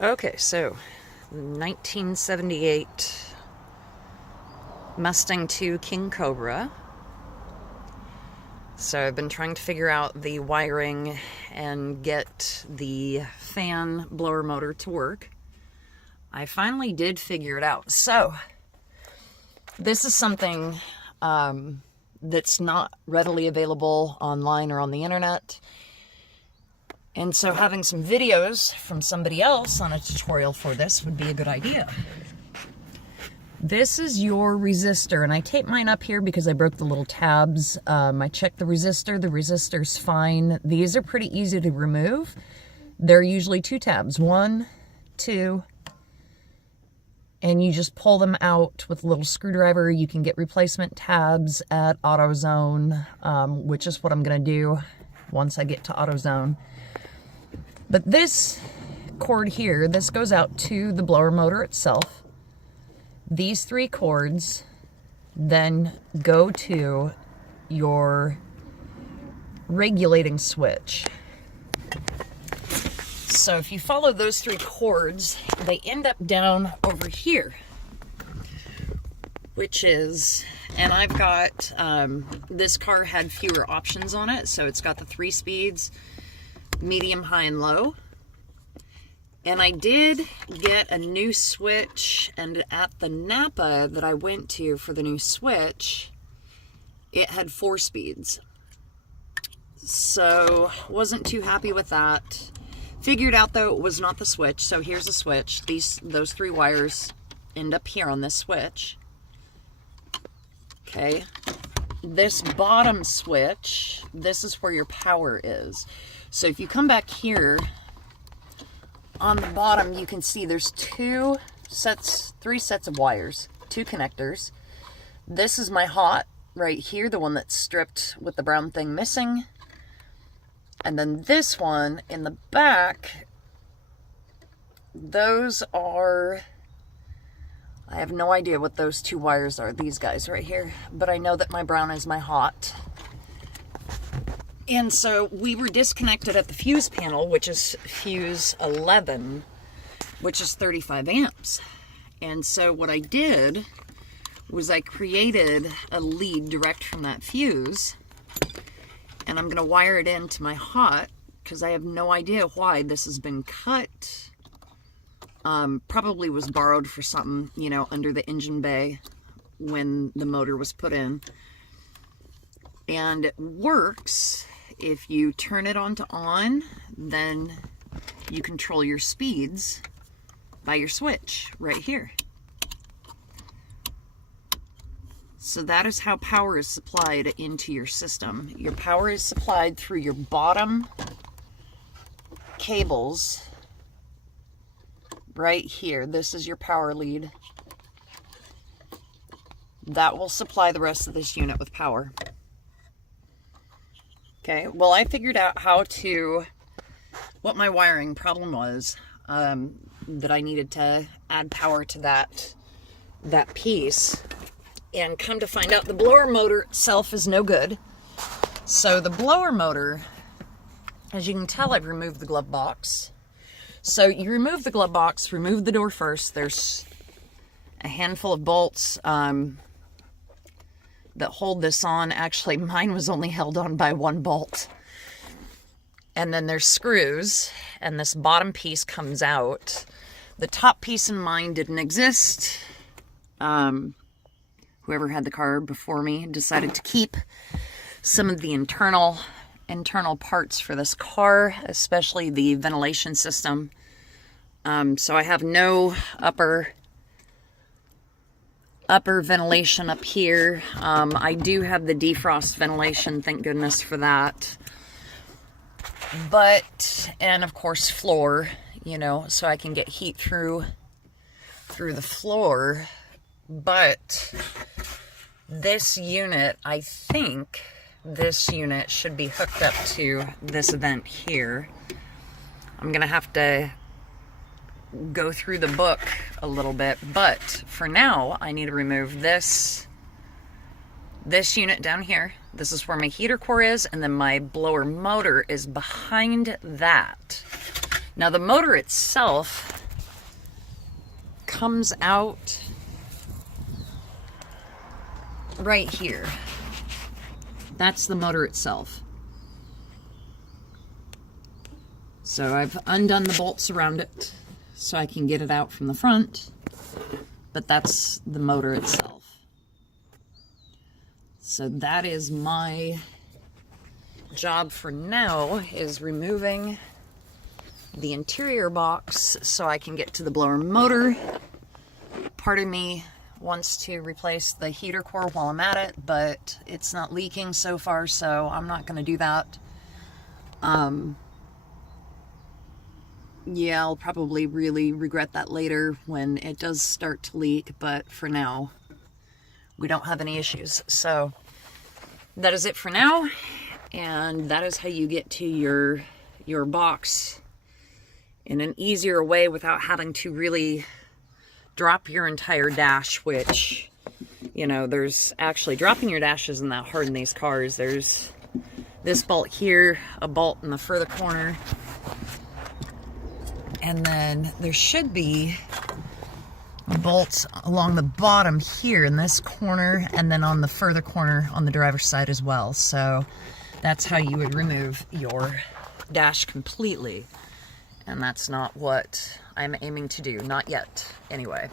Okay, so 1978 Mustang 2 King Cobra. So I've been trying to figure out the wiring and get the fan blower motor to work. I finally did figure it out. So this is something that's not readily available online or on the internet. And so having some videos from somebody else on a tutorial for this would be a good idea. This is your resistor, and I taped mine up here because I broke the little tabs. I checked the resistor's fine. These are pretty easy to remove. They're usually 2 tabs, 1, 2, and you just pull them out with a little screwdriver. You can get replacement tabs at AutoZone, which is what I'm gonna do once I get to AutoZone. But this cord here, this goes out to the blower motor itself. These 3 cords then go to your regulating switch. So if you follow those 3 cords, they end up down over here, which is, and I've got, this car had fewer options on it, so it's got the 3 speeds, medium, high, and low. And I did get a new switch, and at the Napa that I went to for the new switch, it had 4 speeds. So wasn't too happy with that. Figured out though it was not the switch. So here's the switch. Those 3 wires end up here on this switch. Okay. This bottom switch, this is where your power is. So if you come back here, on the bottom, you can see there's 3 sets of wires, 2 connectors. This is my hot right here, the one that's stripped with the brown thing missing. And then this one in the back, those are, I have no idea what those 2 wires are, these guys right here, but I know that my brown is my hot. And so we were disconnected at the fuse panel, which is fuse 11, which is 35 amps. And so what I did was I created a lead direct from that fuse, and I'm going to wire it into my hot because I have no idea why this has been cut. Probably was borrowed for something, you know, under the engine bay when the motor was put in. And it works. If you turn it on to on, then you control your speeds by your switch right here. So that is how power is supplied into your system. Your power is supplied through your bottom cables right here. This is your power lead. That will supply the rest of this unit with power. Okay, well, I figured out what my wiring problem was, that I needed to add power to that piece. And come to find out, the blower motor itself is no good. So the blower motor, as you can tell, I've removed the glove box. So you remove the glove box, remove the door first. There's a handful of bolts that hold this on. Actually, mine was only held on by 1 bolt. And then there's screws, and this bottom piece comes out. The top piece in mine didn't exist. Whoever had the car before me decided to keep some of the internal parts for this car, especially the ventilation system. So I have no upper ventilation up here. I do have the defrost ventilation, thank goodness for that. And of course floor, you know, so I can get heat through the floor. But this unit, I think this unit should be hooked up to this vent here. I'm gonna have to go through the book a little bit, but for now I need to remove this unit down here. This is where my heater core is, and then my blower motor is behind that. Now the motor itself comes out right here. That's the motor itself. So I've undone the bolts around it so I can get it out from the front, but that's the motor itself. So that is my job for now, is removing the interior box so I can get to the blower motor. Part of me wants to replace the heater core while I'm at it, but it's not leaking so far, so I'm not going to do that. Yeah, I'll probably really regret that later when it does start to leak, but for now, we don't have any issues. So that is it for now, and that is how you get to your box in an easier way without having to really drop your entire dash, which, you know, there's actually, dropping your dash isn't that hard in these cars. There's this bolt here, a bolt in the further corner, and then there should be bolts along the bottom here in this corner, and then on the further corner on the driver's side as well. So that's how you would remove your dash completely. And that's not what I'm aiming to do, not yet, anyway.